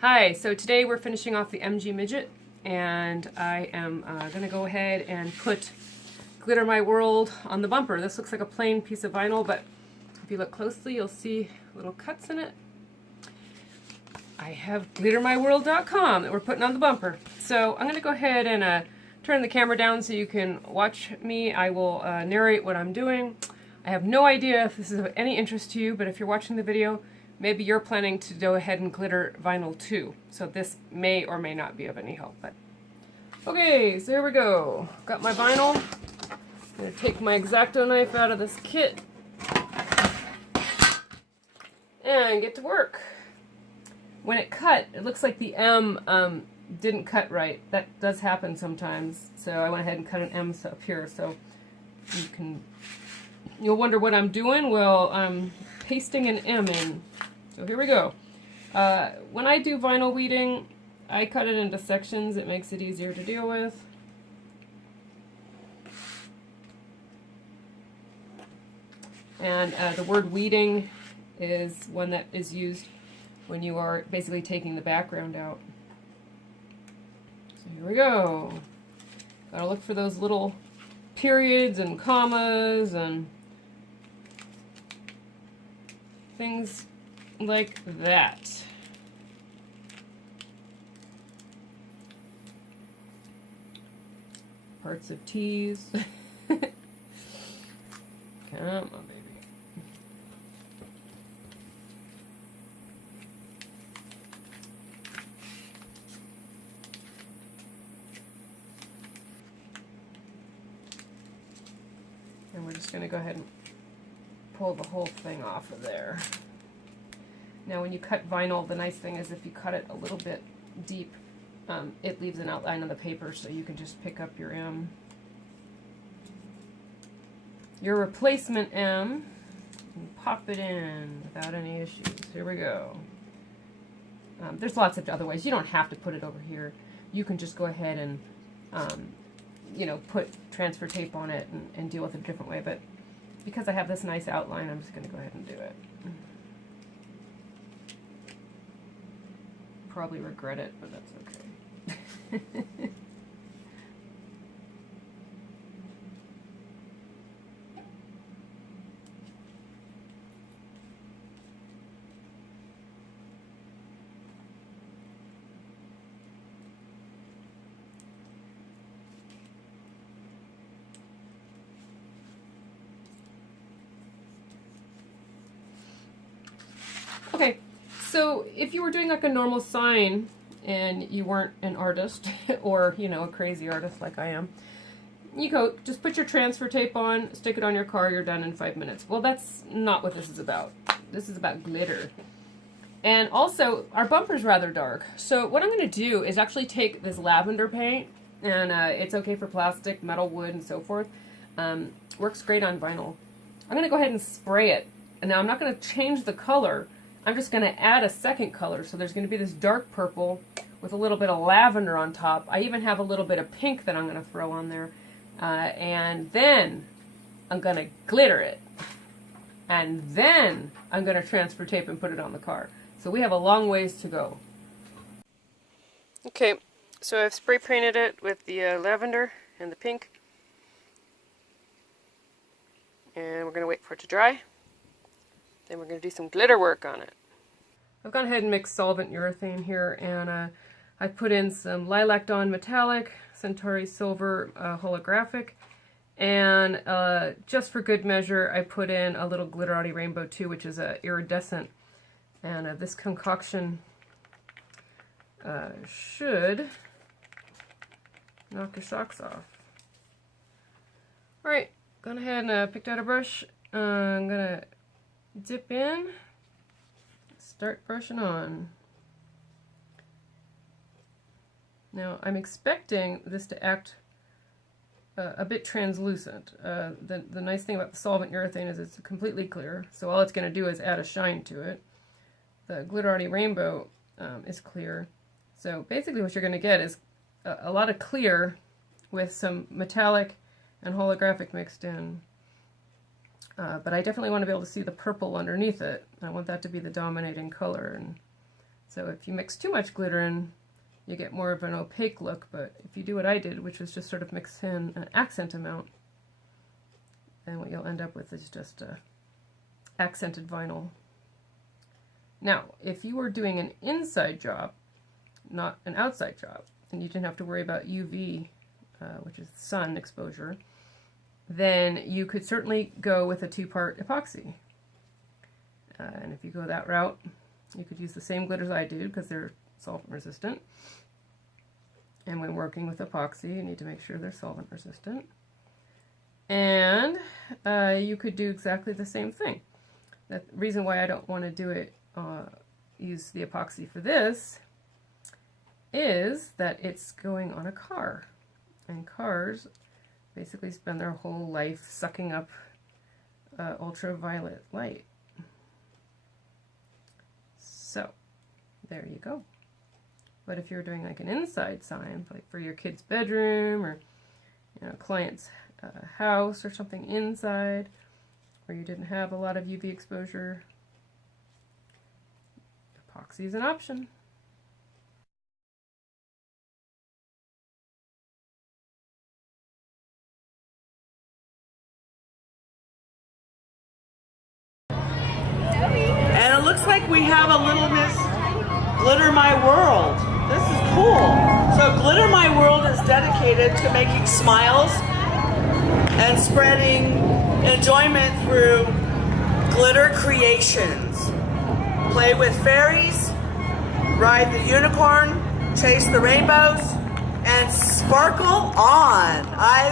Hi, so today we're finishing off the MG Midget, and I am going to go ahead and put Glitter My World on the bumper. This looks like a plain piece of vinyl, but if you look closely, you'll see little cuts in it. I have glittermyworld.com that we're putting on the bumper. So I'm going to go ahead and turn the camera down so you can watch me. I will narrate what I'm doing. I have no idea if this is of any interest to you, but if you're watching the video, maybe you're planning to go ahead and glitter vinyl too. So this may or may not be of any help. But okay, so here we go. Got my vinyl. I'm going to take my X-Acto knife out of this kit and get to work. When it cut, it looks like the M didn't cut right. That does happen sometimes. So I went ahead and cut an M up here. So you'll wonder what I'm doing. Well, I'm pasting an M in. So here we go. When I do vinyl weeding, I cut it into sections. It makes it easier to deal with. And the word weeding is one that is used when you are basically taking the background out. So here we go. Gotta look for those little periods and commas and things like that. Parts of T's. Come on, baby. And we're just going to go ahead and pull the whole thing off of there. Now when you cut vinyl, the nice thing is if you cut it a little bit deep, it leaves an outline on the paper so you can just pick up your M. Your replacement M, and pop it in without any issues. Here we go. There's lots of other ways. You don't have to put it over here. You can just go ahead and put transfer tape on it and deal with it a different way. But because I have this nice outline, I'm just going to go ahead and do it. Probably regret it, but that's okay. Okay, so if you were doing like a normal sign and you weren't an artist or, a crazy artist like I am, just put your transfer tape on, stick it on your car, you're done in 5 minutes. Well, that's not what this is about. This is about glitter. And also, our bumper's rather dark. So what I'm going to do is actually take this lavender paint, and it's okay for plastic, metal, wood, and so forth. Works great on vinyl. I'm going to go ahead and spray it. And now I'm not going to change the color. I'm just going to add a second color. So there's going to be this dark purple with a little bit of lavender on top. I even have a little bit of pink that I'm going to throw on there. And then I'm going to glitter it. And then I'm going to transfer tape and put it on the car. So we have a long ways to go. Okay, so I've spray painted it with the lavender and the pink. And we're going to wait for it to dry. Then we're going to do some glitter work on it. I've gone ahead and mixed solvent urethane here, and I put in some Lilac Dawn Metallic, Centauri Silver Holographic, and just for good measure, I put in a little Glitterati Rainbow 2, which is iridescent. And this concoction should knock your socks off. Alright, gone ahead and picked out a brush. I'm going to dip in, start brushing on. Now I'm expecting this to act a bit translucent. The nice thing about the solvent urethane is it's completely clear, so all it's going to do is add a shine to it. The Glitterati Rainbow is clear, so basically what you're going to get is a lot of clear with some metallic and holographic mixed in. But I definitely want to be able to see the purple underneath it. I want that to be the dominating color. And So if you mix too much glitter in, you get more of an opaque look, but if you do what I did, which was just sort of mix in an accent amount, then what you'll end up with is just a accented vinyl. Now, if you were doing an inside job, not an outside job, and you didn't have to worry about UV, which is sun exposure, then you could certainly go with a 2-part epoxy. And if you go that route, you could use the same glitters I do because they're solvent resistant. And when working with epoxy, you need to make sure they're solvent resistant. And you could do exactly the same thing. The reason why I don't want to do it, use the epoxy for this, is that it's going on a car. And cars basically spend their whole life sucking up ultraviolet light. So, there you go. But if you're doing like an inside sign, like for your kid's bedroom or client's house or something inside, where you didn't have a lot of UV exposure, epoxy is an option. And it looks like we have a little Miss Glitter My World. This is cool. So Glitter My World is dedicated to making smiles and spreading enjoyment through glitter creations. Play with fairies, ride the unicorn, chase the rainbows, and sparkle on. I